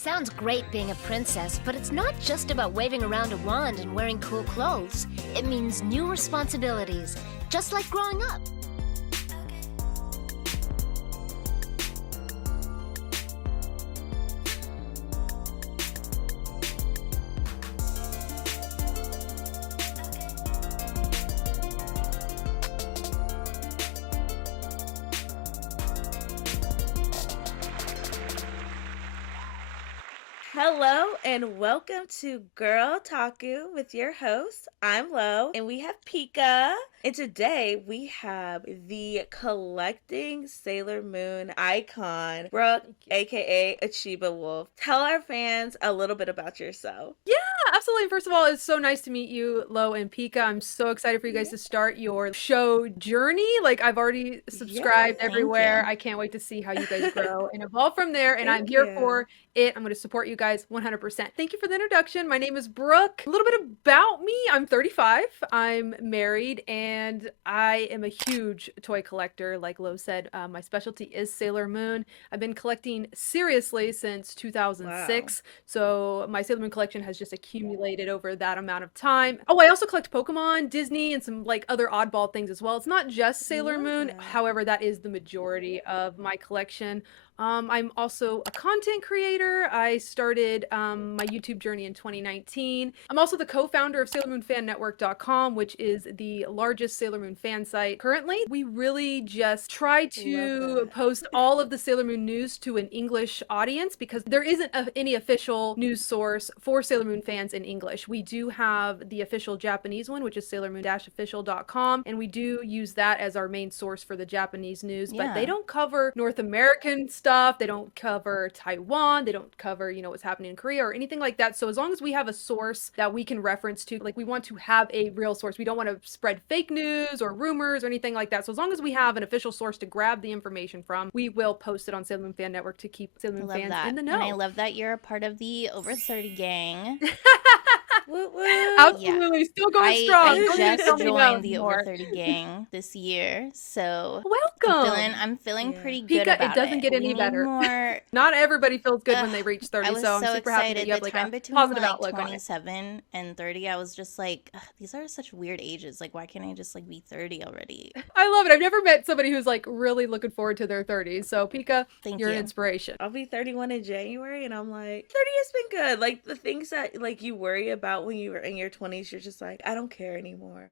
sounds great being a princess, but it's not just about waving around a wand and wearing cool clothes. It means new responsibilities, just like growing up. Hello and welcome to Girltaku with your host. I'm Lo and we have Pika. And today we have the collecting Sailor Moon icon, Brooke, aka Ochibawolf. Tell our fans a little bit about yourself. Yeah, absolutely. First of all, it's so nice to meet you, Lo and Pika. I'm so excited for you guys to start your show journey. Like, I've already subscribed everywhere. I can't wait to see how you guys grow and evolve from there. And I'm here for it. I'm going to support you guys 100%. Thank you for the introduction. My name is Brooke. A little bit about me. I'm 35. I'm married and I am a huge toy collector. Like Lo said, my specialty is Sailor Moon. I've been collecting seriously since 2006. Wow. So my Sailor Moon collection has just accumulated over that amount of time. Oh, I also collect Pokemon, Disney, and some like other oddball things as well. It's not just Sailor Moon. However, that is the majority of my collection. I'm also a content creator. I started my YouTube journey in 2019. I'm also the co-founder of SailorMoonFanNetwork.com, which is the largest Sailor Moon fan site currently. We really just try to post all of the Sailor Moon news to an English audience because there isn't any official news source for Sailor Moon fans in English. We do have the official Japanese one, which is SailorMoon-official.com, and we do use that as our main source for the Japanese news, but they don't cover North American stuff. They don't cover Taiwan. They don't cover, what's happening in Korea or anything like that. So as long as we have a source that we can reference to, like we want to have a real source. We don't want to spread fake news or rumors or anything like that. So as long as we have an official source to grab the information from, we will post it on Sailor Moon Fan Network to keep Sailor Moon fans in the know. And I love that you're a part of the over 30 gang. Absolutely, yeah. Still going strong. I just joined the over 30 gang this year, so welcome. I'm feeling pretty good Pika, about it doesn't get any better. Not everybody feels good when they reach 30, so I'm super happy that you have like a positive outlook on it. 27 and 30, I was just like, these are such weird ages. Like, why can't I just like be 30 already? I love it. I've never met somebody who's like really looking forward to their 30s. So Pika, you're an inspiration. I'll be 31 in January, and I'm like, 30 has been good. Like the things that like you worry about when you were in your 20s, you're just like, I don't care anymore.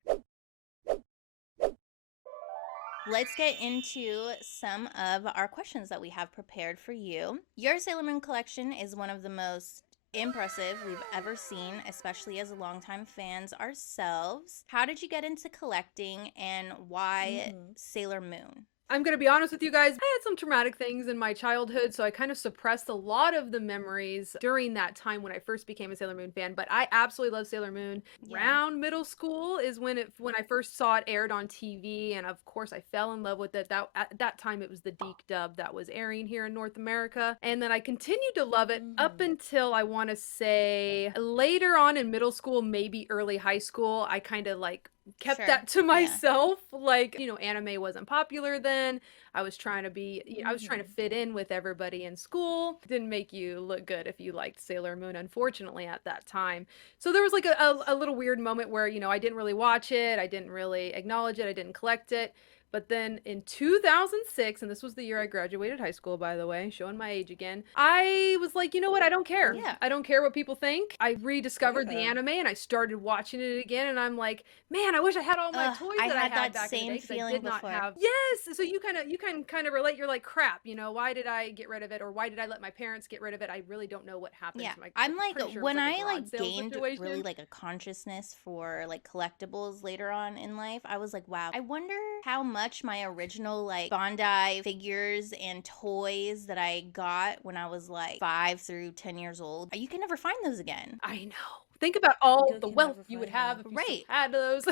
Let's get into some of our questions that we have prepared for you. Your Sailor Moon collection is one of the most impressive we've ever seen, especially as longtime fans ourselves. How did you get into collecting and why Sailor Moon? I'm going to be honest with you guys. I had some traumatic things in my childhood, so I kind of suppressed a lot of the memories during that time when I first became a Sailor Moon fan, but I absolutely love Sailor Moon. Around middle school is when I first saw it aired on TV, and of course I fell in love with it. At that time it was the Geek dub that was airing here in North America, and then I continued to love it up until I want to say later on in middle school, maybe early high school. I kind of like kept that to myself. Like, anime wasn't popular then. I was trying to fit in with everybody in school. It didn't make you look good if you liked Sailor Moon, unfortunately, at that time. So there was like a little weird moment where, I didn't really watch it. I didn't really acknowledge it. I didn't collect it. But then in 2006, and this was the year I graduated high school, by the way, showing my age again, I was like, you know what? I don't care. Yeah. I don't care what people think. I rediscovered the anime and I started watching it again. And I'm like, man, I wish I had all my toys that I had back in the day. Feeling I did not have. Yes. So you can kind of relate. You're like, crap, why did I get rid of it? Or why did I let my parents get rid of it? I really don't know what happened to my I'm like, when I like gained really like a consciousness for like collectibles later on in life, I was like, wow, I wonder how much my original like Bandai figures and toys that I got when I was like 5 through 10 years old, you can never find those again. I know. Think about all the wealth you would have if you still had those.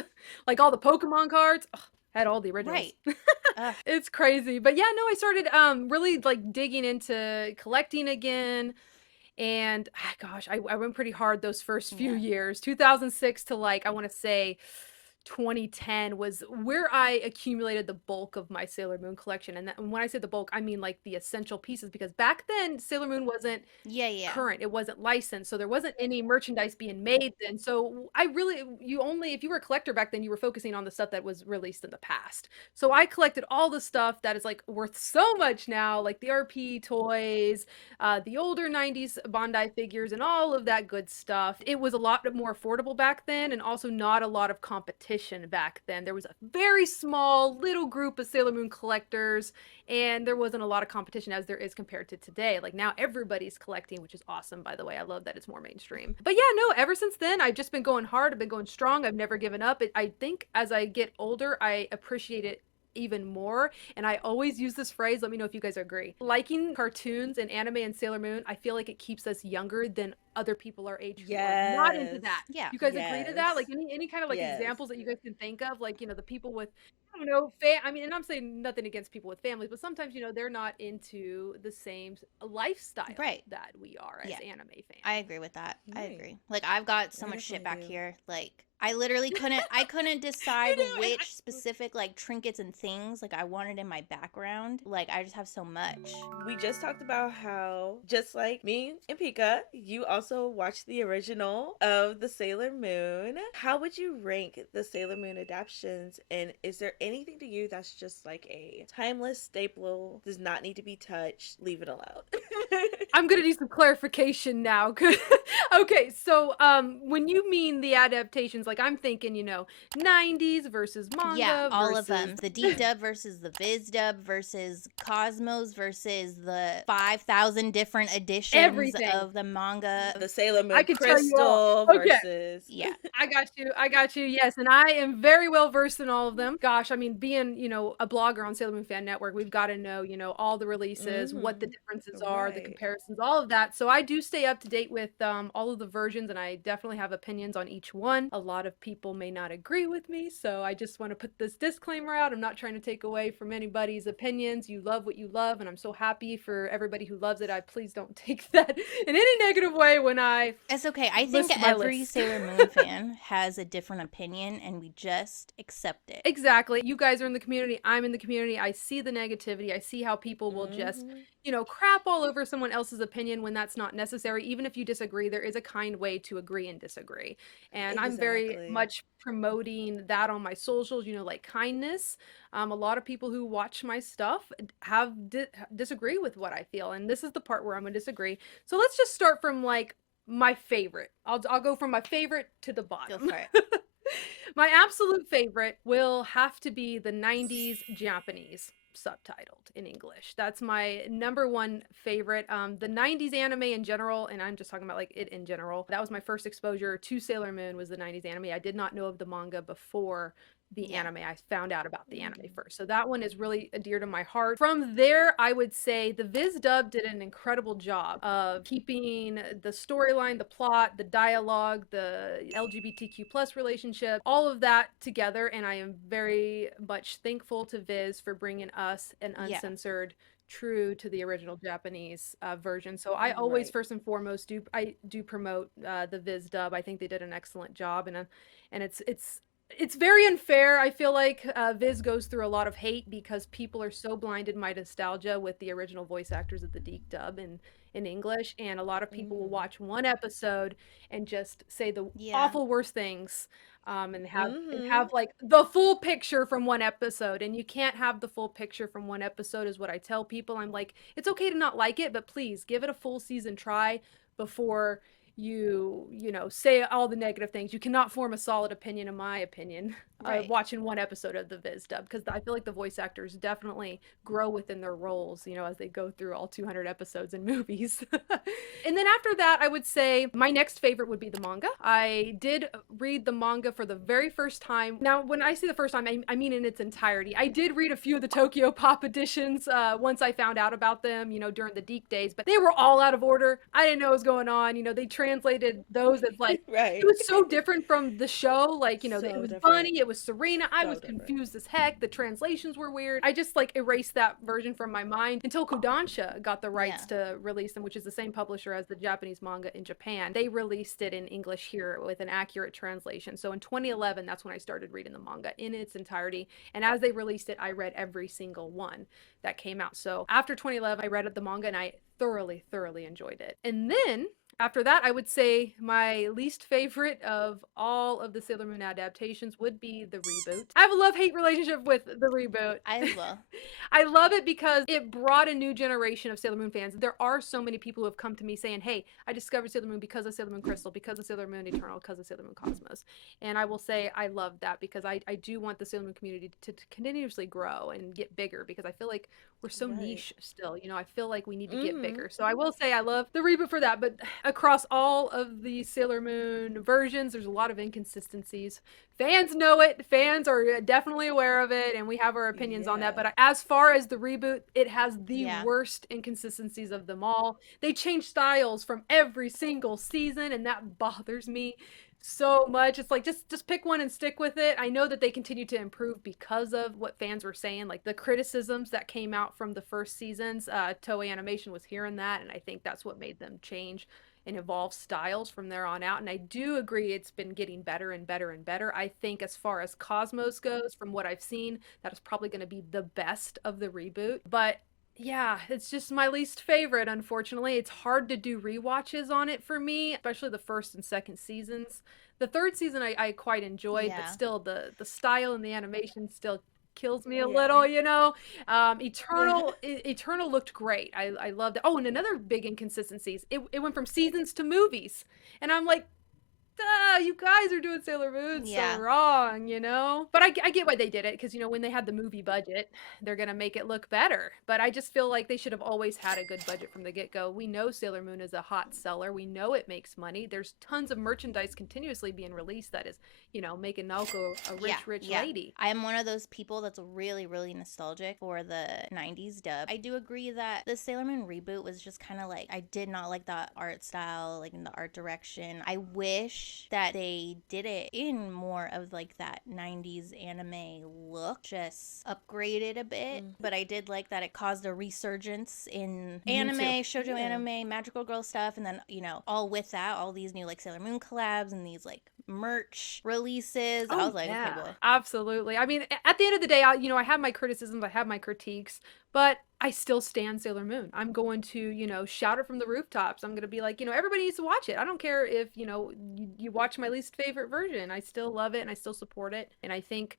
Like all the Pokemon cards. Ugh, had all the originals. It's crazy. But yeah, no, I started really like digging into collecting again. And gosh, I went pretty hard those first few years. 2006 to like, I want to say 2010 was where I accumulated the bulk of my Sailor Moon collection. And when I say the bulk, I mean like the essential pieces, because back then Sailor Moon wasn't Yeah. current, it wasn't licensed, so there wasn't any merchandise being made then. So I really, you only, if you were a collector back then, you were focusing on the stuff that was released in the past. So I collected all the stuff that is like worth so much now, like the RP toys, the older 90s Bandai figures, and all of that good stuff. It was a lot more affordable back then, and also not a lot of competition back then. There was a very small little group of Sailor Moon collectors, and there wasn't a lot of competition as there is compared to today. Like now everybody's collecting, which is awesome, by the way. I love that it's more mainstream. But yeah, no, ever since then, I've just been going hard. I've been going strong. I've never given up. I think as I get older, I appreciate it even more. And I always use this phrase, let me know if you guys agree. Liking cartoons and anime and Sailor Moon, I feel like it keeps us younger than other people our age who are not into that. Yeah. You guys agree to that? Like any kind of like examples that you guys can think of, like, you know, the people with, I don't know, I mean, and I'm saying nothing against people with families, but sometimes, you know, they're not into the same lifestyle that we are as anime fans. I agree with that. I agree. Like, I've got so much shit back here. Like, I literally couldn't decide which specific like trinkets and things like I wanted in my background. Like, I just have so much. We just talked about how, just like me and Pika, you also watched the original of the Sailor Moon. How would you rank the Sailor Moon adaptations, and is there anything to you that's just like a timeless staple, does not need to be touched, leave it alone? I'm gonna need some clarification now. Okay, so when you mean the adaptations, like I'm thinking, you know, 90s versus manga. Yeah, all of them. The deep dub versus the viz dub versus Cosmos versus the 5,000 different editions of the manga. The Sailor Moon Crystal versus... Yeah. I got you. Yes, and I am very well versed in all of them. Gosh, I mean, being, you know, a blogger on Sailor Moon Fan Network, we've got to know, you know, all the releases, what the differences are, the comparisons, all of that. So I do stay up to date with all of the versions, and I definitely have opinions on each one. A lot of people may not agree with me, so I just want to put this disclaimer out. I'm not trying to take away from anybody's opinions. You love what you love, and I'm so happy for everybody who loves it. Please don't take that in any negative way when I... It's okay. I think every Sailor Moon fan has a different opinion, and we just accept it. Exactly. You guys are in the community. I'm in the community. I see the negativity. I see how people will just, you know, crap all over someone else's opinion when that's not necessary. Even if you disagree, there is a kind way to agree and disagree. And I'm very much promoting that on my socials, you know, like kindness. A lot of people who watch my stuff have disagree with what I feel. And this is the part where I'm going to disagree. So let's just start from like my favorite. I'll go from my favorite to the bottom. Go for it. My absolute favorite will have to be the 90s Japanese subtitled in English. That's my number one favorite. The 90s anime in general, and I'm just talking about like it in general. That was my first exposure to Sailor Moon, was the 90s anime. I did not know of the manga before the anime. I found out about the anime first. So that one is really dear to my heart. From there, I would say the Viz dub did an incredible job of keeping the storyline, the plot, the dialogue, the LGBTQ plus relationship, all of that together. And I am very much thankful to Viz for bringing us an uncensored true to the original Japanese version. So I always first and foremost do promote the Viz dub. I think they did an excellent job, and it's very unfair. I feel like Viz goes through a lot of hate because people are so blinded by nostalgia with the original voice actors of the geek dub in English, and a lot of people will watch one episode and just say the awful worst things, and have like the full picture from one episode. And you can't have the full picture from one episode, is what I tell people. I'm like, it's okay to not like it, but please give it a full season try before you know, say all the negative things. You cannot form a solid opinion, in my opinion, watching one episode of the Viz dub, because I feel like the voice actors definitely grow within their roles, you know, as they go through all 200 episodes in movies. And then after that, I would say my next favorite would be the manga. I did read the manga for the very first time. Now, when I say the first time, I mean in its entirety. I did read a few of the Tokyo Pop editions once I found out about them, you know, during the geek days, but they were all out of order. I didn't know what was going on. You know, they translated those as like, Right. it was so different from the show. Like, you know, So it was different. Bunny, it was Serena. I So was different. confused as heck. The translations were weird. I just like erased that version from my mind until Kodansha got the rights to release them, which is the same publisher as the Japanese manga in Japan. They released it in English here with an accurate translation. So in 2011, that's when I started reading the manga in its entirety. And as they released it, I read every single one that came out. So after 2011, I read the manga and I thoroughly enjoyed it. And then after that, I would say my least favorite of all of the Sailor Moon adaptations would be the reboot. I have a love-hate relationship with the reboot. I love it because it brought a new generation of Sailor Moon fans. There are so many people who have come to me saying, hey, I discovered Sailor Moon because of Sailor Moon Crystal, because of Sailor Moon Eternal, because of Sailor Moon Cosmos. And I will say I love that because I do want the Sailor Moon community to continuously grow and get bigger, because I feel like we're so niche still. You know, I feel like we need to get bigger. So I will say I love the reboot for that. But across all of the Sailor Moon versions, there's a lot of inconsistencies. Fans know it. Fans are definitely aware of it, and we have our opinions on that. But as far as the reboot, it has the worst inconsistencies of them all. They change styles from every single season, and that bothers me so much. It's like, just pick one and stick with it. I know that they continue to improve because of what fans were saying, like the criticisms that came out from the first seasons. Toei Animation was hearing that, and I think that's what made them change and evolve styles from there on out. And I do agree it's been getting better and better and better. I think as far as Cosmos goes, from what I've seen, that is probably going to be the best of the reboot. But yeah, it's just my least favorite, unfortunately. It's hard to do rewatches on it for me, especially the first and second seasons. The third season I quite enjoyed, but still the style and the animation still kills me a little, you know. Eternal looked great. I loved it. Oh, and another big inconsistencies, it went from seasons to movies, and I'm like, you guys are doing Sailor Moon so wrong, you know? But I get why they did it, because, you know, when they had the movie budget, they're going to make it look better. But I just feel like they should have always had a good budget from the get-go. We know Sailor Moon is a hot seller. We know it makes money. There's tons of merchandise continuously being released that is, you know, making Naoko a rich lady. I am one of those people that's really nostalgic for the 90s dub. I do agree that the Sailor Moon reboot was just kind of like, I did not like the art style, like in the art direction. I wish that they did it in more of like that 90s anime look, just upgraded a bit. But I did like that it caused a resurgence in anime, shoujo anime, magical girl stuff, and then, you know, all with that, all these new like Sailor Moon collabs and these like merch releases. I was like, okay, boy. Absolutely. I mean, at the end of the day, I have my criticisms, I have my critiques, but I still stand Sailor Moon. I'm going to, you know, shout it from the rooftops. I'm going to be like, you know, everybody needs to watch it. I don't care if, you know, you watch my least favorite version. I still love it and I still support it. And I think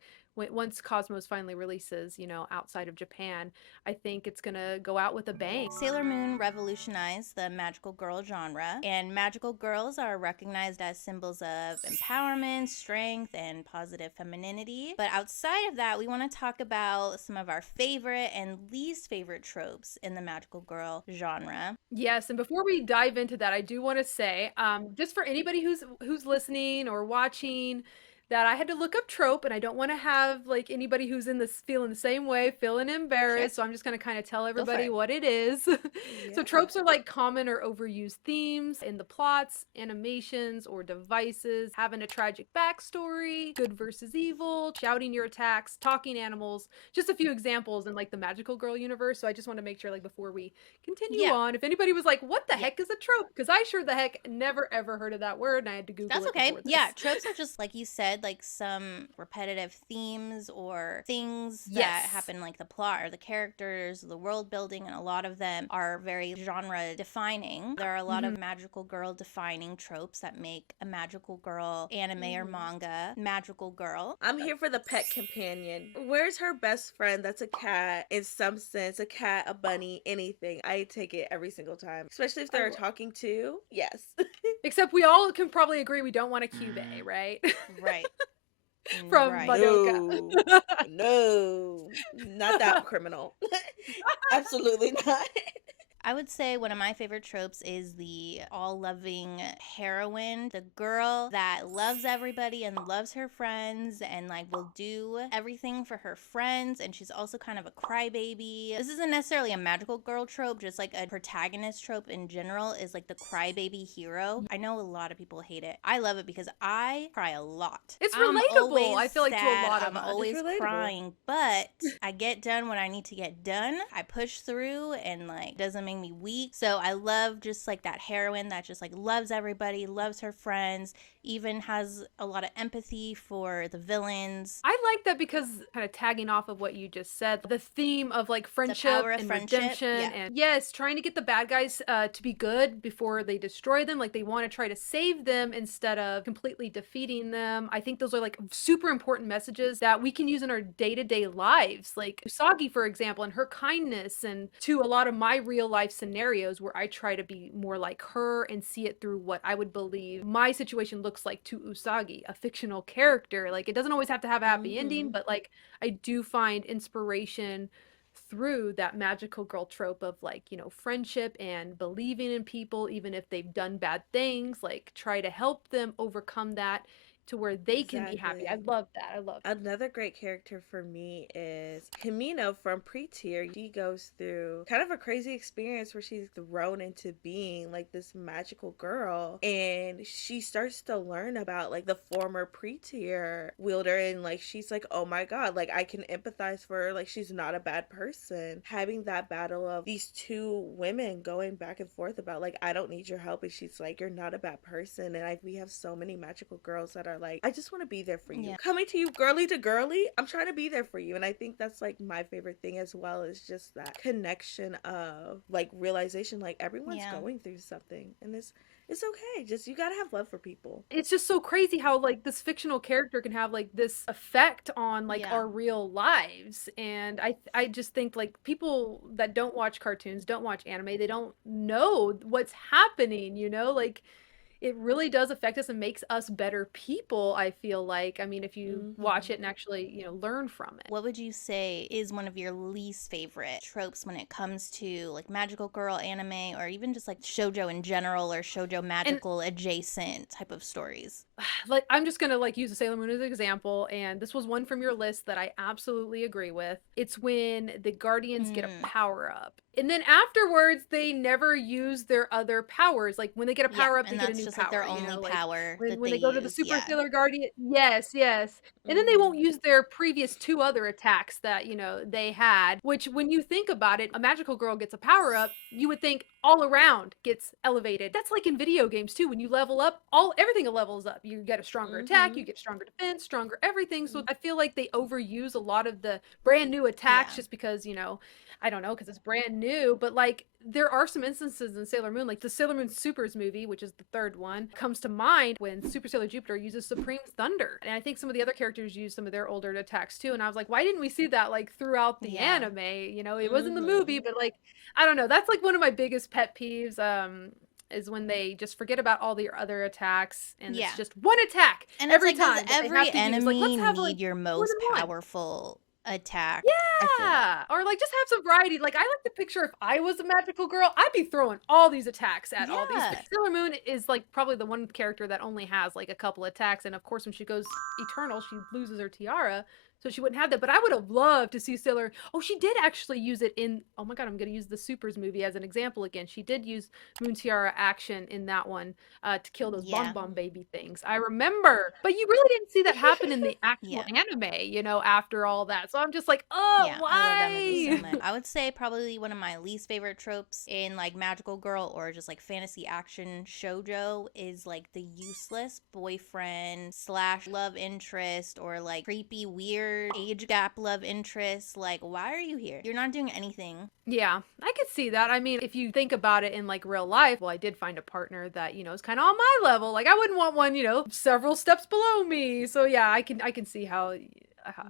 once Cosmos finally releases, you know, outside of Japan, I think it's gonna go out with a bang. Sailor Moon revolutionized the magical girl genre, and magical girls are recognized as symbols of empowerment, strength, and positive femininity. But outside of that, we want to talk about some of our favorite and least favorite tropes in the magical girl genre. Yes, and before we dive into that, I do want to say, just for anybody who's listening or watching, that I had to look up trope, and I don't want to have like anybody who's in this feeling the same way feeling embarrassed. So I'm just going to kind of tell everybody what it is. So tropes are like common or overused themes in the plots, animations, or devices, having a tragic backstory, good versus evil, shouting your attacks, talking animals, just a few examples in like the magical girl universe. So I just want to make sure, like, before we continue on, if anybody was like, what the heck is a trope? Because I sure the heck never ever heard of that word, and I had to Google it. That's okay. Yeah, tropes are just, like you said, like some repetitive themes or things that happen, like the plot or the characters, the world building, and a lot of them are very genre defining. There are a lot of magical girl defining tropes that make a magical girl anime or manga magical girl. I'm here for the pet companion. Where's her best friend that's a cat in some sense, a cat, a bunny, anything. I take it every single time, especially if they're talking to. Yes. Except we all can probably agree we don't want a Cube, right? Right. From Madoka. No, not that criminal. Absolutely not. I would say one of my favorite tropes is the all-loving heroine, the girl that loves everybody and loves her friends and like will do everything for her friends, and she's also kind of a crybaby. This isn't necessarily a magical girl trope, just like a protagonist trope in general is like the crybaby hero. I know a lot of people hate it. I love it because I cry a lot. It's I'm relatable, always I feel like, to a sad, lot of I'm us. always It's relatable. crying, but I get done when I need to get done. I push through and like doesn't make me weak. So I love just like that heroine that just like loves everybody, loves her friends, even has a lot of empathy for the villains. I like that because, kind of tagging off of what you just said, the theme of like friendship power of and friendship, redemption, yeah. and yes, trying to get the bad guys to be good before they destroy them. Like they want to try to save them instead of completely defeating them. I think those are like super important messages that we can use in our day-to-day lives. Like Usagi, for example, and her kindness, and to a lot of my real life scenarios where I try to be more like her and see it through what I would believe my situation looks like to Usagi, a fictional character. Like it doesn't always have to have a happy ending, but like I do find inspiration through that magical girl trope of like, you know, friendship and believing in people even if they've done bad things, like try to help them overcome that to where they can be happy. I Exactly. love that. I love that. Another great character for me is Himino from Pre-Tier. She goes through kind of a crazy experience where she's thrown into being like this magical girl, and she starts to learn about like the former Pre-Tier wielder, and like she's like, oh my god, like I can empathize for her, like she's not a bad person. Having that battle of these two women going back and forth about like, I don't need your help, and she's like, you're not a bad person. And we have so many magical girls that are like, I just want to be there for you. Yeah. Coming to you girly to girly, I'm trying to be there for you. And I think that's like my favorite thing as well, is just that connection of like realization, like everyone's going through something, and it's okay. Just you gotta have love for people. It's just so crazy how like this fictional character can have like this effect on like our real lives. And I just think like people that don't watch cartoons, don't watch anime, they don't know what's happening, you know? Like it really does affect us and makes us better people, I feel like. I mean, if you watch it and actually, you know, learn from it. What would you say is one of your least favorite tropes when it comes to like magical girl anime, or even just like shoujo in general, or shoujo magical adjacent type of stories? Like I'm just gonna like use a Sailor Moon as an example, and this was one from your list that I absolutely agree with. It's when the Guardians get a power up, and then afterwards they never use their other powers. Like when they get a power up, they get a new just power. Like their you only know? power. Like, when they go to the Super use, Sailor Guardian, yes, and then they won't use their previous two other attacks that, you know, they had. Which, when you think about it, a magical girl gets a power up, you would think all around gets elevated. That's like in video games too. When you level up, everything levels up. You get a stronger attack, you get stronger defense, stronger everything. So I feel like they overuse a lot of the brand new attacks just because, you know, I don't know, because it's brand new. But like there are some instances in Sailor Moon, like the Sailor Moon Supers movie, which is the third one, comes to mind when Super Sailor Jupiter uses Supreme Thunder. And I think some of the other characters use some of their older attacks too. And I was like, why didn't we see that like throughout the anime? You know, it was in the movie, but like, I don't know. That's like one of my biggest pet peeves. Is when they just forget about all the other attacks and it's just one attack and every it's like, time. Does every enemy let's have, need your most powerful attack? Yeah, or like just have some variety. Like I like to picture if I was a magical girl, I'd be throwing all these attacks at all these things. Sailor Moon is like probably the one character that only has like a couple attacks, and of course when she goes eternal, she loses her tiara. So she wouldn't have that, but I would have loved to see Sailor. Oh, she did actually use it in. Oh my god, I'm going to use the Supers movie as an example again. She did use Moon Tiara action in that one to kill those bomb baby things. I remember, but you really didn't see that happen in the actual anime. You know, after all that. So I'm just like, oh, why? I love that movie so much. I would say probably one of my least favorite tropes in like magical girl or just like fantasy action shoujo is like the useless boyfriend / love interest, or like creepy weird age gap love interest. Like, why are you here? You're not doing anything. Yeah, I could see that. I mean, if you think about it in like real life, well, I did find a partner that, you know, is kind of on my level. Like I wouldn't want one, you know, several steps below me. So yeah, I can see how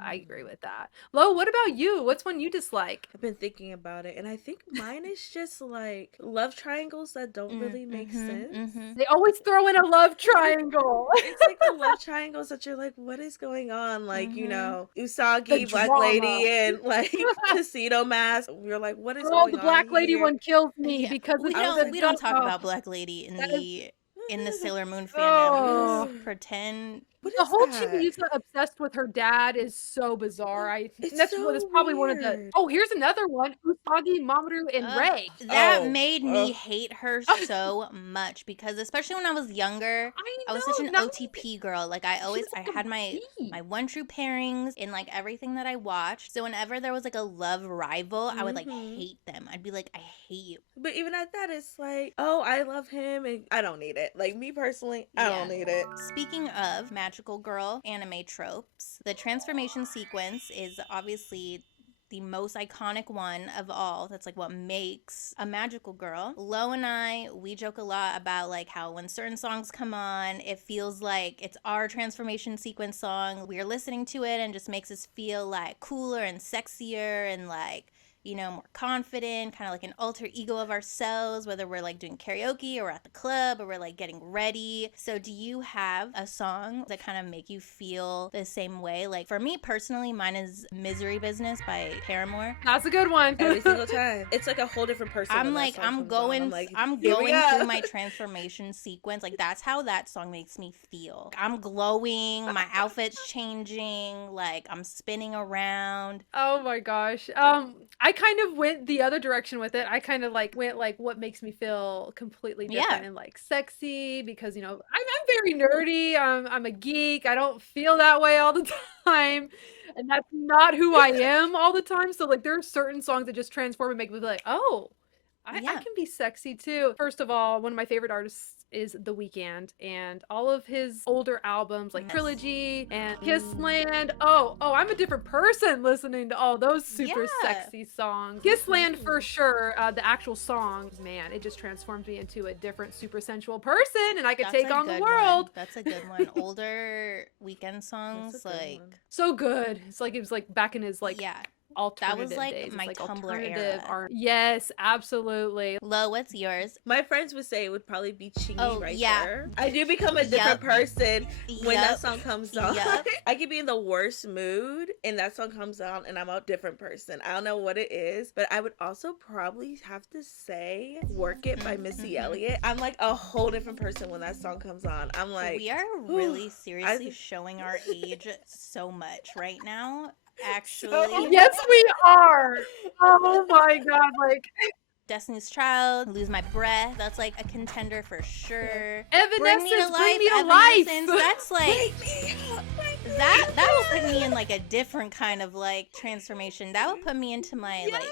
I agree with that. Lo, what about you? What's one you dislike? I've been thinking about it, and I think mine is just like love triangles that don't really make sense. They always throw in a love triangle. It's like the love triangles that you're like, what is going on? Like, you know, The Usagi, Black drama. Lady, and like Tuxedo Mask. We're like, what is Oh, going the on Black Lady here? one kills me Yeah, because we it's don't talk about Black Lady that is in the Sailor Moon fandom. oh. Just pretend. What The is whole that? Chibisa obsessed with her dad is so bizarre. It's That's so probably one of the. weird. Oh, here's another one: Usagi, Mamoru, and Rei. That Oh, made me hate her so much because especially when I was younger, I was such an now OTP girl. Like I was I like a had my bee. one true pairings in like everything that I watched. So whenever there was like a love rival, I would like hate them. I'd be like, I hate you. But even at that, it's like, oh, I love him, and I don't need it. Like me personally, I don't need it. Speaking of magical girl anime tropes, the transformation sequence is obviously the most iconic one of all. That's like what makes a magical girl. Lo and I, we joke a lot about like how when certain songs come on, it feels like it's our transformation sequence song. We're listening to it and just makes us feel like cooler and sexier and like, you know, more confident, kind of like an alter ego of ourselves, whether we're like doing karaoke or at the club or we're like getting ready. So do you have a song that kind of make you feel the same way? Like for me personally, mine is Misery Business by Paramore. That's a good one. Every single time, it's like a whole different person. I'm when that like, song I'm comes on. going, like, I'm here we going go. through my transformation sequence. Like that's how that song makes me feel. I'm glowing, my outfit's changing, like I'm spinning around. Oh my gosh. I kind of went the other direction with it. I kind of like went like what makes me feel completely different and like sexy because you know I'm very nerdy. I'm a geek. I don't feel that way all the time, and that's not who I am all the time. So like there are certain songs that just transform and make me be like, oh, I can be sexy too. First of all, one of my favorite artists is The Weeknd, and all of his older albums like Trilogy and Kissland. Oh, I'm a different person listening to all those super sexy songs. Kissland for sure. The actual songs, man, it just transforms me into a different super sensual person, and I could take on the world. One. That's a good one. Older Weekend songs, like so good. It's like it was like back in his like that was like days. my like Tumblr era. Yes, absolutely. Lo, what's yours? My friends would say it would probably be Chingy right yeah. there. I do become a different person when that song comes on. I could be in the worst mood and that song comes on and I'm a different person. I don't know what it is, but I would also probably have to say Work It by Missy Elliott. I'm like a whole different person when that song comes on. I'm like, we are really seriously showing our age so much right now. Actually, yes, we are. Oh my god, like Destiny's Child, Lose My Breath. That's like a contender for sure. Evanescence, Bring Me to Life. That's like that will put me in like a different kind of like transformation. That would put me into my like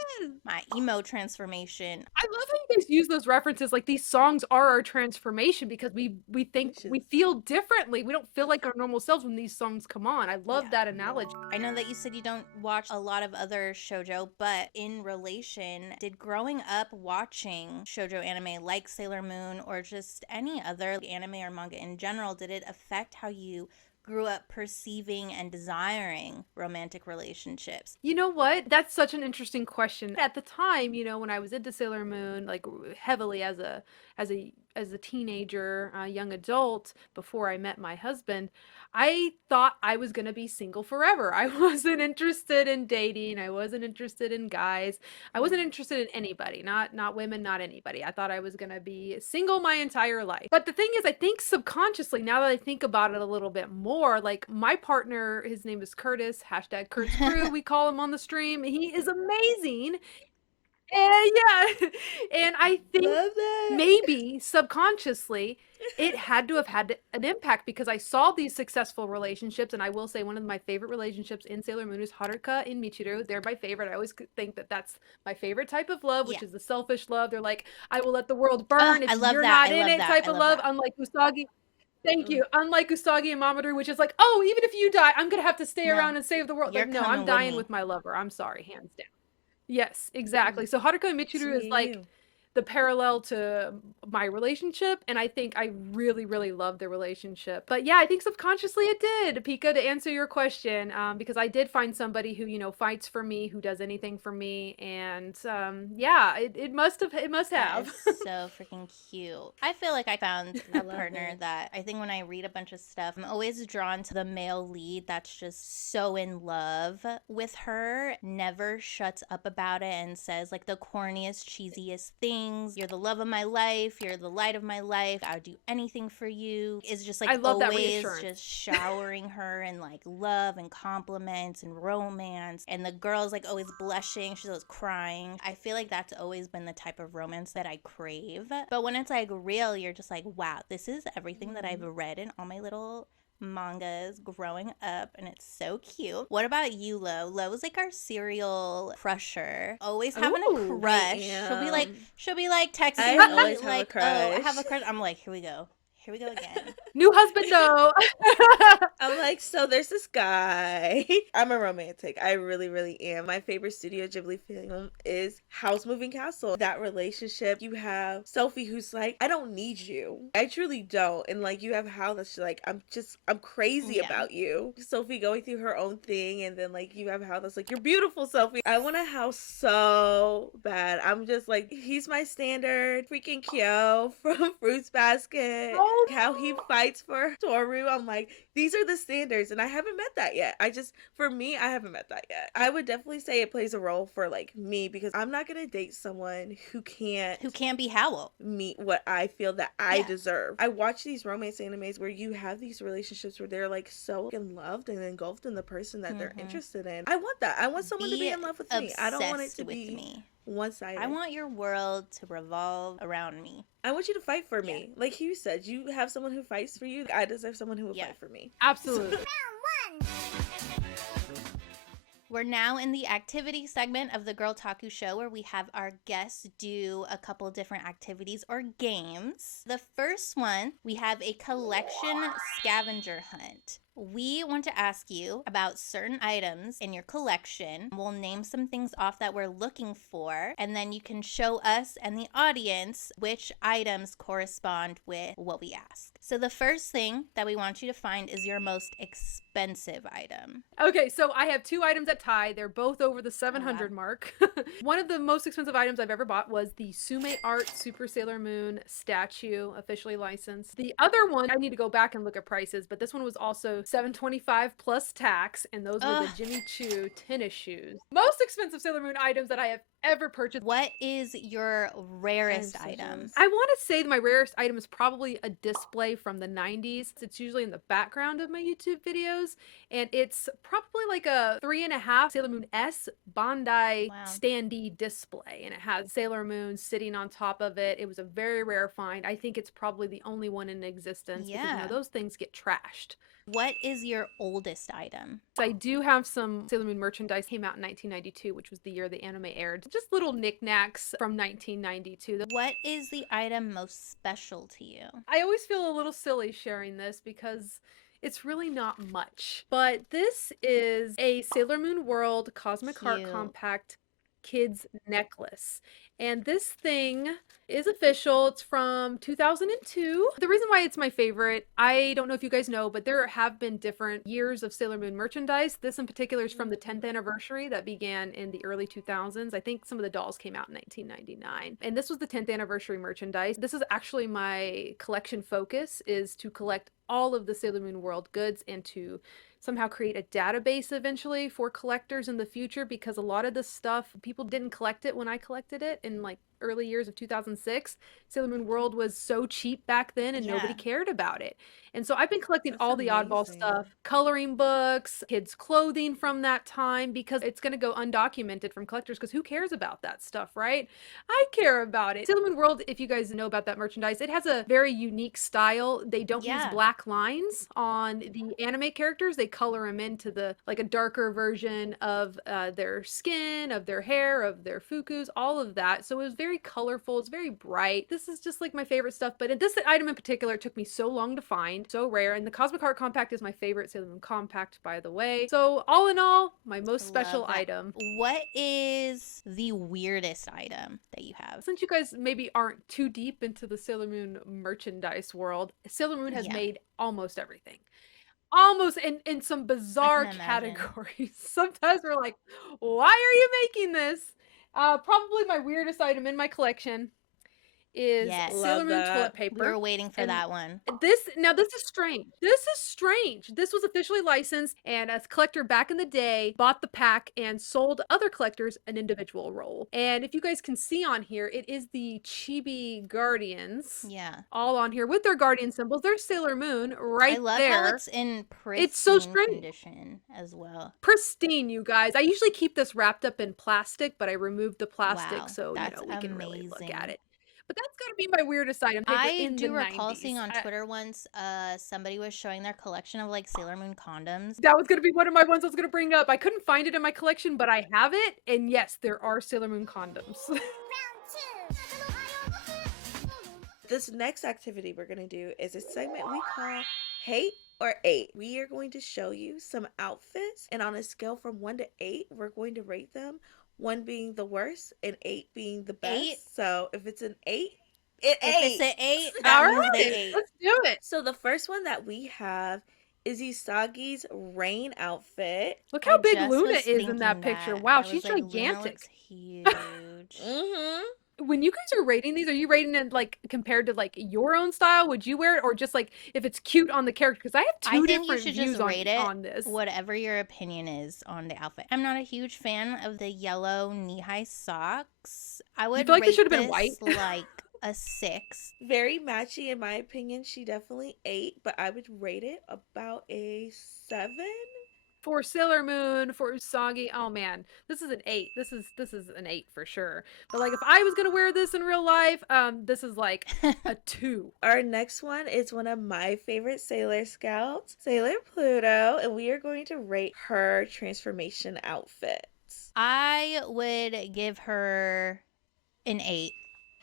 my emo transformation. I love how you guys use those references. Like these songs are our transformation because we think we feel differently. We don't feel like our normal selves when these songs come on. I love that analogy. I know that you said you don't watch a lot of other shoujo, but in relation, did growing up watching shoujo anime like Sailor Moon or just any other anime or manga in general, did it affect how you grew up perceiving and desiring romantic relationships? You know what? That's such an interesting question. At the time, you know, when I was into Sailor Moon, like heavily as a teenager, young adult, before I met my husband, I thought I was going to be single forever. I wasn't interested in dating. I wasn't interested in guys. I wasn't interested in anybody, not women, not anybody. I thought I was going to be single my entire life. But the thing is, I think subconsciously, now that I think about it a little bit more, like my partner, his name is Curtis, hashtag Kurt's Crew, we call him on the stream. He is amazing. And and I think maybe subconsciously it had to have had an impact because I saw these successful relationships, and I will say one of my favorite relationships in Sailor Moon is Haruka and Michiru. They're my favorite. I always think that that's my favorite type of love, which is the selfish love. They're like, I will let the world burn if you're not in it type of love, unlike Usagi. Thank you. Unlike Usagi and Mamoru, which is like, oh, even if you die, I'm going to have to stay around and save the world. Like, no, I'm dying with my lover. I'm sorry, hands down. Yes, exactly. So Haruka and Michiru is like the parallel to my relationship, and I think I really, really love the relationship. But yeah, I think subconsciously it did, Pika, to answer your question, because I did find somebody who, you know, fights for me, who does anything for me, and yeah, it must have. That is so freaking cute. I feel like I found I a love partner it. that I think when I read a bunch of stuff, I'm always drawn to the male lead that's just so in love with her, never shuts up about it and says like the corniest, cheesiest things. You're the love of my life. You're the light of my life. I would do anything for you. Is just like I love that always reassurance. just showering her in like love and compliments and romance. And the girl's like always blushing. She's always crying. I feel like that's always been the type of romance that I crave. But when it's like real, you're just like, wow, this is everything that I've read in all my little mangas growing up, and it's so cute. What about you, Lo? Lo's like our serial crusher, always having a Ooh, crush. She'll be like texting I me always have a like, oh, I have a crush. crush. I'm like, here we go again. New husband, though. I'm like, so there's this guy. I'm a romantic. I really, really am. My favorite Studio Ghibli film is House Moving Castle. That relationship, you have Sophie who's like, I don't need you. I truly don't. And like, you have Hal that's like, I'm crazy Yeah. about you. Sophie going through her own thing. And then like, you have Hal that's like, you're beautiful, Sophie. I want a house so bad. I'm just like, he's my standard freaking Kyo from Fruits Basket. Oh, How he fights for Toru. I'm like, these are the standards, and I haven't met that yet. For me, I haven't met that yet. I would definitely say it plays a role for like me, because I'm not gonna date someone who can't be Howl. meet what I feel that I deserve. I watch these romance animes where you have these relationships where they're like so loved and engulfed in the person that they're interested in. I want that. I want someone to be in love with me. I don't want it to be one-sided. I want your world to revolve around me. I want you to fight for me. Like you said, you have someone who fights for you. I deserve someone who will fight for me. absolutely. We're now in the activity segment of the Girltaku Show, where we have our guests do a couple different activities or games. The first one, we have a collection scavenger hunt. We want to ask you about certain items in your collection. We'll name some things off that we're looking for, and then you can show us and the audience which items correspond with what we ask. So the first thing that we want you to find is your most expensive item. Okay, so I have two items at tie. They're both over the 700 mark. One of the most expensive items I've ever bought was the Sume Art Super Sailor Moon statue, officially licensed. The other one, I need to go back and look at prices, but this one was also $725 plus tax, and those were the Jimmy Choo tennis shoes. Most expensive Sailor Moon items that I have ever purchased. What is your rarest item? I want to say my rarest item is probably a display from the 90s. It's usually in the background of my YouTube videos, and it's probably like a 3.5 Sailor Moon S Bandai standee display, and it has Sailor Moon sitting on top of it. It was a very rare find. I think it's probably the only one in existence because, you know, those things get trashed. What is your oldest item? I do have some Sailor Moon merchandise. Came out in 1992, which was the year the anime aired. Just little knickknacks from 1992. What is the item most special to you? I always feel a little silly sharing this because it's really not much. But this is a Sailor Moon World Cosmic Heart Compact Kids necklace. And this thing is official. It's from 2002. The reason why it's my favorite, I don't know if you guys know, but there have been different years of Sailor Moon merchandise. This in particular is from the 10th anniversary that began in the early 2000s. I think some of the dolls came out in 1999. And this was the 10th anniversary merchandise. This is actually my collection focus, is to collect all of the Sailor Moon World goods and to somehow create a database eventually for collectors in the future, because a lot of this stuff, people didn't collect it when I collected it in like early years of 2006. Sailor Moon World was so cheap back then and nobody cared about it. And so I've been collecting all the oddball stuff, coloring books, kids' clothing from that time, because it's going to go undocumented from collectors, because who cares about that stuff, right? I care about it. Sailor Moon World, if you guys know about that merchandise, it has a very unique style. They don't use black lines on the anime characters. They color them into the like a darker version of their skin, of their hair, of their fukus, all of that. So it was very very colorful. It's very bright. This is just like my favorite stuff. But this item in particular, it took me so long to find, so rare. And the Cosmic Heart Compact is my favorite Sailor Moon compact, by the way. So all in all, my most special Love that. item. What is the weirdest item that you have? Since you guys maybe aren't too deep into the Sailor Moon merchandise world, Sailor Moon has made almost everything. Almost in some bizarre categories. Sometimes we're like, why are you making this? Probably my weirdest item in my collection is Sailor Moon toilet paper. We were waiting for that one. This is strange. This was officially licensed, and as a collector back in the day, bought the pack and sold other collectors an individual roll. And if you guys can see on here, it is the Chibi Guardians. Yeah. All on here with their guardian symbols. There's Sailor Moon right there. I love how it's in pristine it's so strange. Condition as well. Pristine, you guys. I usually keep this wrapped up in plastic, but I removed the plastic so we can really look at it. But that's got to be my weirdest item. I do recall seeing on Twitter once somebody was showing their collection of like Sailor Moon condoms. That was going to be one of my ones I was going to bring up. I couldn't find it in my collection, but I have it. And yes, there are Sailor Moon condoms. This next activity we're going to do is a segment we call Hate or 8. We are going to show you some outfits, and on a scale from 1 to 8, we're going to rate them. 1 being the worst and 8 being the best. 8. So if it's an 8, if it's an 8, all right, let's do it. So the first one that we have is Isagi's rain outfit. Look how big Luna is in that picture. Wow, she's gigantic. Huge. When you guys are rating these, are you rating it like compared to like your own style? Would you wear it, or just like if it's cute on the character? Because I have two different views on this. Whatever your opinion is on the outfit. I'm not a huge fan of the yellow knee-high socks. I would feel like rate they should have been white. Like a 6. Very matchy in my opinion. She definitely 8, but I would rate it about a 7. For Sailor Moon, for Usagi, oh man, this is an 8. This is an 8 for sure. But like if I was gonna wear this in real life, this is like a 2. Our next one is one of my favorite Sailor Scouts, Sailor Pluto, and we are going to rate her transformation outfits. I would give her an 8.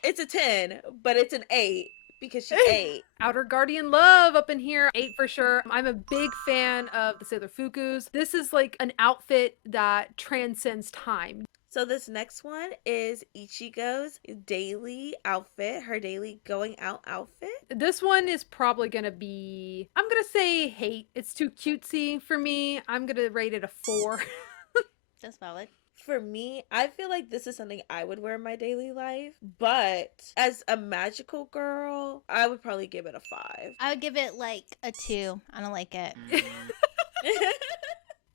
It's a 10, but it's an 8. Because she 8. Outer Guardian love up in here. 8 for sure. I'm a big fan of the Sailor Fukus. This is like an outfit that transcends time. So this next one is Ichigo's daily outfit, her daily going out outfit. This one is probably going to be, I'm going to say hate. It's too cutesy for me. I'm going to rate it a 4. That's valid. For me, I feel like this is something I would wear in my daily life, but as a magical girl, I would probably give it a 5. I would give it like a 2. I don't like it.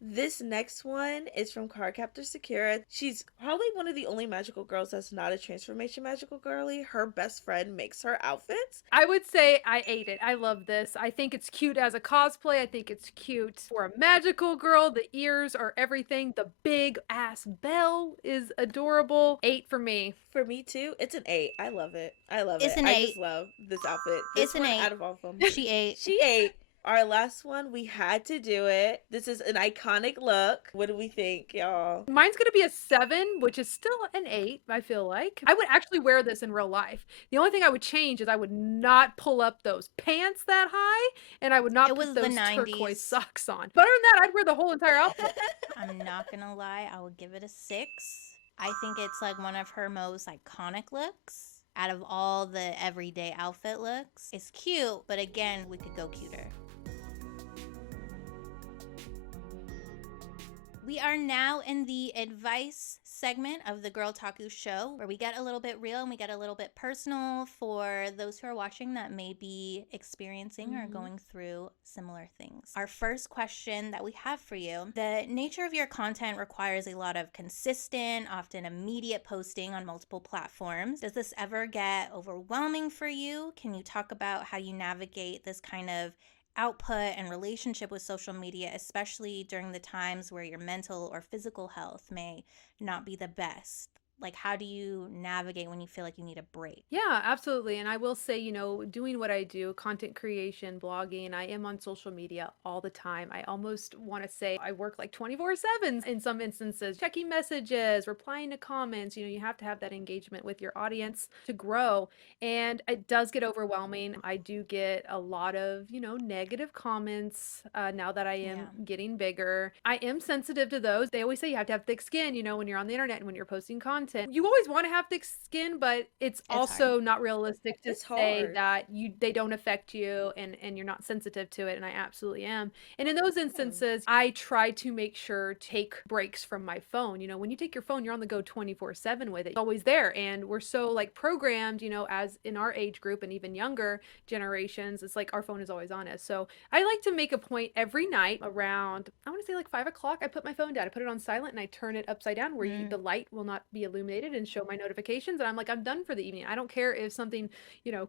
This next one is from Cardcaptor Sakura. She's probably one of the only magical girls that's not a transformation magical girly. Her best friend makes her outfits. I would say I ate it. I love this. I think it's cute as a cosplay. I think it's cute for a magical girl. The ears are everything. The big ass bell is adorable. 8 for me. For me too. It's an 8. I love it. I love it's it. An I 8. just love this outfit. It's an 8. Out of all of them. She 8. She 8. Our last one, we had to do it. This is an iconic look. What do we think, y'all? Mine's going to be a 7, which is still an 8, I feel like. I would actually wear this in real life. The only thing I would change is I would not pull up those pants that high, and I would not put those turquoise socks on. But other than that, I'd wear the whole entire outfit. I'm not going to lie. I would give it a 6. I think it's like one of her most iconic looks. Out of all the everyday outfit looks. It's cute, but again, we could go cuter. We are now in the advice segment of the Girltaku Show, where we get a little bit real and we get a little bit personal for those who are watching that may be experiencing or going through similar things. Our first question that we have for you: the nature of your content requires a lot of consistent, often immediate posting on multiple platforms. Does this ever get overwhelming for you? Can you talk about how you navigate this kind of output and relationship with social media, especially during the times where your mental or physical health may not be the best? Like, how do you navigate when you feel like you need a break? Yeah, absolutely. And I will say, doing what I do, content creation, blogging, I am on social media all the time. I almost want to say I work like 24/7 in some instances, checking messages, replying to comments. You have to have that engagement with your audience to grow. And it does get overwhelming. I do get a lot of, negative comments now that I am Yeah. getting bigger. I am sensitive to those. They always say you have to have thick skin, when you're on the internet and when you're posting content. You always want to have thick skin, but it's It's hard. also not realistic to It's say hard. that they don't affect you and you're not sensitive to it. And I absolutely am. And in those instances, I try to make sure to take breaks from my phone. When you take your phone, you're on the go 24/7 with it. It's always there. And we're so like programmed, as in our age group and even younger generations, it's like our phone is always on us. So I like to make a point every night around, I want to say like 5 o'clock, I put my phone down. I put it on silent and I turn it upside down where the light will not be illuminated and show my notifications. And I'm like, I'm done for the evening. I don't care if something,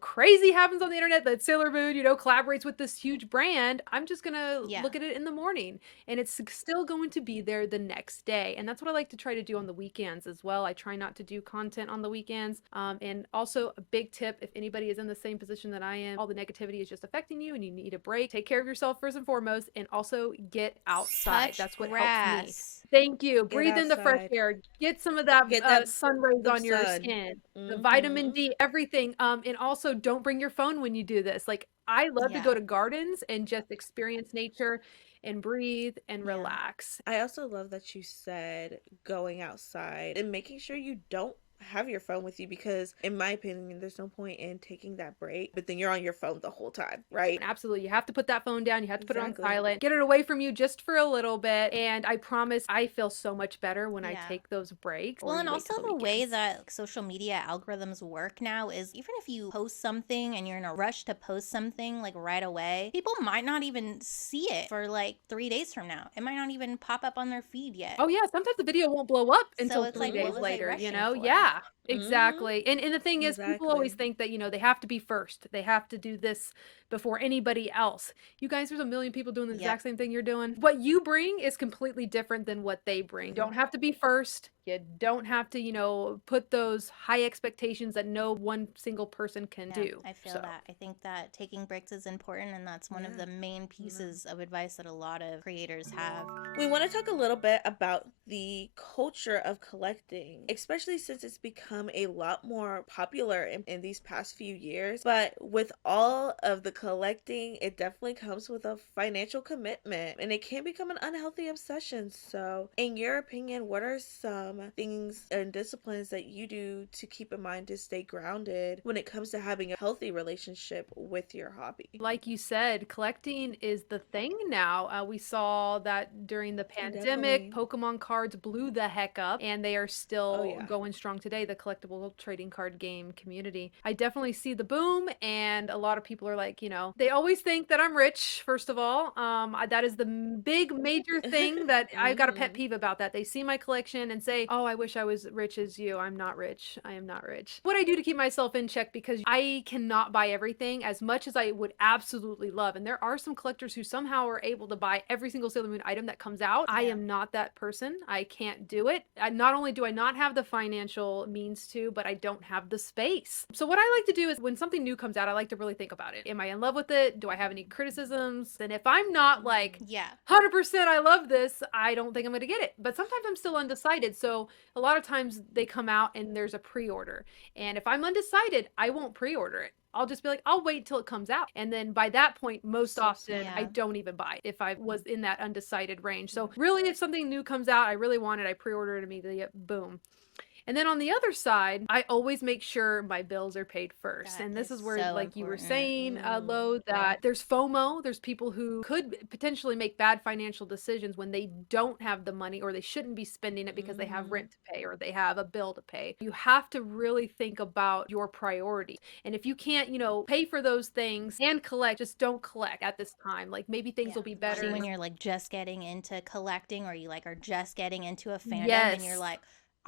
crazy happens on the internet that Sailor Moon, collaborates with this huge brand. I'm just going to look at it in the morning and it's still going to be there the next day. And that's what I like to try to do on the weekends as well. I try not to do content on the weekends. And also a big tip, if anybody is in the same position that I am, all the negativity is just affecting you and you need a break. Take care of yourself first and foremost, and also get outside. Touch That's what grass. helps me. Thank you. Get Breathe in the fresh outside. air. Get some of that, Get that sun rays the on your sun. skin. The vitamin Mhm. D, everything. And also don't bring your phone when you do this. Like I love to go to gardens and just experience nature and breathe and relax. I also love that you said going outside and making sure you don't have your phone with you, because in my opinion there's no point in taking that break but then you're on your phone the whole time, right? Absolutely. You have to put that phone down. You have to put it on Exactly. silent. Get it away from you just for a little bit. And I promise I feel so much better when I take those breaks. Well, or and you wait also till the way weekends. that social media algorithms work now is even if you post something and you're in a rush to post something like right away, people might not even see it for like 3 days from now. It might not even pop up on their feed yet. Oh yeah, sometimes the video won't blow up So until it's 3 like, what days was I later, rushing for? Yeah, Mhm. exactly. And the thing is, people always Exactly. think that, they have to be first. They have to do this before anybody else. You guys, there's a million people doing the exact same thing you're doing. What you bring is completely different than what they bring. You don't have to be first. You don't have to, put those high expectations that no one single person can do. I feel that. I think that taking breaks is important, and that's one of the main pieces of advice that a lot of creators have. We want to talk a little bit about the culture of collecting, especially since it's become a lot more popular in these past few years. But with all of the collecting, it definitely comes with a financial commitment and it can become an unhealthy obsession. So, in your opinion, what are some things and disciplines that you do to keep in mind to stay grounded when it comes to having a healthy relationship with your hobby? Like you said, collecting is the thing now. We saw that during the pandemic, Pokemon cards blew the heck up, and they are still going strong today, the collectible trading card game community. I definitely see the boom, and a lot of people are like, they always think that I'm rich, first of all. That is the big major thing that I've got a pet peeve about that. They see my collection and say, oh, I wish I was rich as you. I'm not rich. I am not rich. What I do to keep myself in check, because I cannot buy everything as much as I would absolutely love. And there are some collectors who somehow are able to buy every single Sailor Moon item that comes out. I am not that person. I can't do it. Not only do I not have the financial means to, but I don't have the space. So what I like to do is when something new comes out, I like to really think about it. Am I in love with it? Do I have any criticisms? And if I'm not like 100% I love this, I don't think I'm going to get it. But sometimes I'm still undecided. So a lot of times they come out and there's a pre-order. And if I'm undecided, I won't pre-order it. I'll just be like, I'll wait till it comes out. And then by that point, most often I don't even buy it if I was in that undecided range. So really, if something new comes out, I really want it, I pre-order it immediately, boom. And then on the other side, I always make sure my bills are paid first. And this is where, like you were saying, Lo, that there's FOMO. There's people who could potentially make bad financial decisions when they don't have the money, or they shouldn't be spending it because they have rent to pay or they have a bill to pay. You have to really think about your priority. And if you can't, pay for those things and collect, just don't collect at this time. Like maybe things will be better. See, when you're like just getting into collecting, or you like are just getting into a fandom, Yes. and you're like,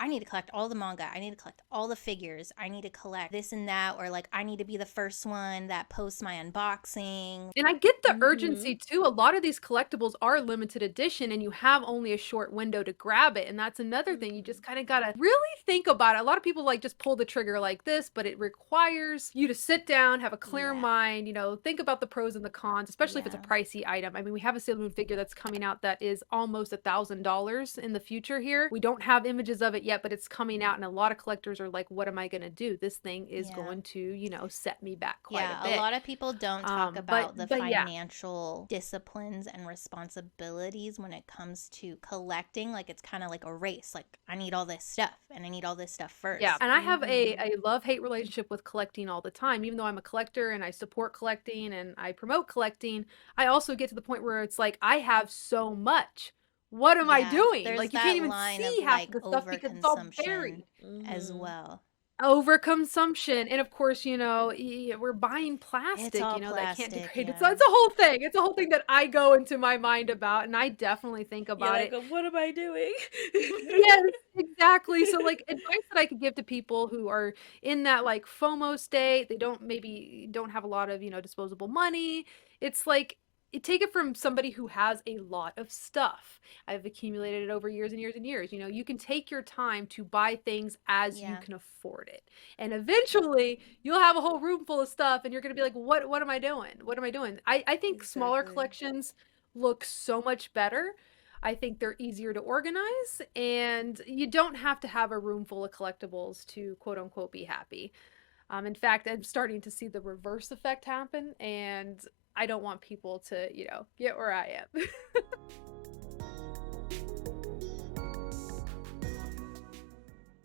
I need to collect all the manga. I need to collect all the figures. I need to collect this and that, or like I need to be the first one that posts my unboxing. And I get the urgency too. A lot of these collectibles are limited edition and you have only a short window to grab it. And that's another thing. You just kind of got to really think about it. A lot of people like just pull the trigger like this, but it requires you to sit down, have a clear mind, you know, think about the pros and the cons, especially if it's a pricey item. I mean, we have a Sailor Moon figure that's coming out that is almost $1,000 in the future here. We don't have images of it yet, but it's coming out and a lot of collectors are like, what am I going to do? This thing is going to, you know, set me back quite a bit. A lot of people don't talk about the financial disciplines and responsibilities when it comes to collecting. Like it's kind of like a race. Like I need all this stuff and I need all this stuff first. Yeah, and I have a love-hate relationship with collecting all the time. Even though I'm a collector and I support collecting and I promote collecting, I also get to the point where it's like, I have so much. What am I doing? Like you can't even see half the stuff because it's all buried. As well. Overconsumption. And of course, you know, we're buying plastic, you know, that can't degrade. It's a whole thing. It's a whole thing that I go into my mind about, and I definitely think about it. What am I doing? Yes, exactly. So like advice that I could give to people who are in that like FOMO state, they maybe don't have a lot of, you know, disposable money. It's like, take it from somebody who has a lot of stuff. I've accumulated it over years and years and years. You know, you can take your time to buy things as you can afford it. And eventually you'll have a whole room full of stuff and you're going to be like, what am I doing? What am I doing? I think smaller collections look so much better. I think they're easier to organize and you don't have to have a room full of collectibles to quote unquote be happy. In fact, I'm starting to see the reverse effect happen and I don't want people to, you know, get where I am.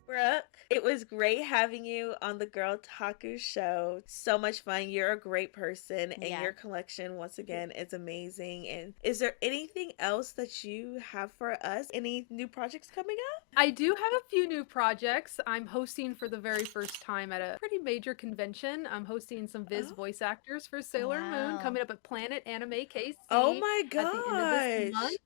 Brooke, it was great having you on the Girltaku Show. So much fun. You're a great person and your collection, once again, is amazing. And is there anything else that you have for us? Any new projects coming up? I do have a few new projects. I'm hosting for the very first time at a pretty major convention. I'm hosting some Viz voice actors for Sailor Moon coming up at Planet Anime KC. Oh my gosh. At the end of this month.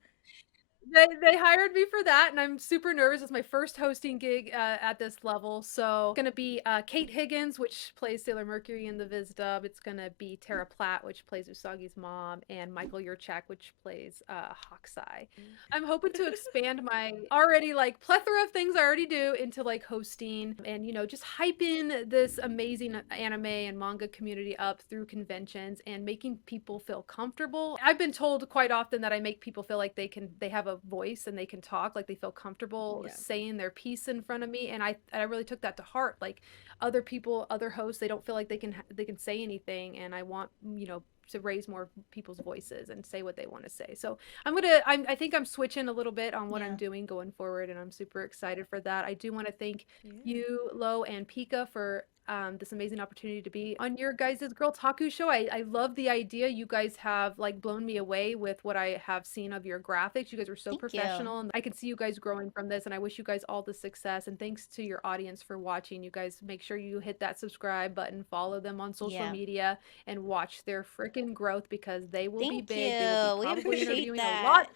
They hired me for that, and I'm super nervous. It's my first hosting gig at this level. So it's gonna be Kate Higgins, which plays Sailor Mercury in the Viz dub. It's gonna be Tara Platt, which plays Usagi's mom, and Michael Yurchak, which plays Hokusai. I'm hoping to expand my already like plethora of things I already do into like hosting and, you know, just hyping this amazing anime and manga community up through conventions and making people feel comfortable. I've been told quite often that I make people feel like they have a voice and they can talk, like they feel comfortable saying their piece in front of me, and I really took that to heart. Like other people, other hosts, they don't feel like they can say anything, and I want, you know, to raise more people's voices and say what they want to say. So I think I'm switching a little bit on what I'm doing going forward, and I'm super excited for that. I do want to thank you, Lo, and Pika for this amazing opportunity to be on your guys' Girltaku show. I love the idea. You guys have like blown me away with what I have seen of your graphics. You guys are so professional, and I can see you guys growing from this, and I wish you guys all the success. And thanks to your audience for watching. You guys make sure you hit that subscribe button, follow them on social media, and watch their freaking growth because they will be big. They will be probably interviewing a lot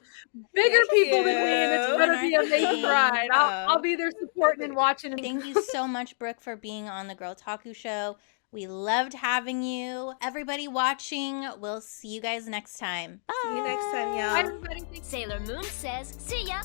bigger people than me, and it's gonna be an amazing ride. I'll be there supporting and watching. Thank you so much, Brooke, for being on the Girltaku Show. We loved having you. Everybody watching, we'll see you guys next time. Bye. See you next time, y'all. Bye, everybody. Sailor Moon says, see ya!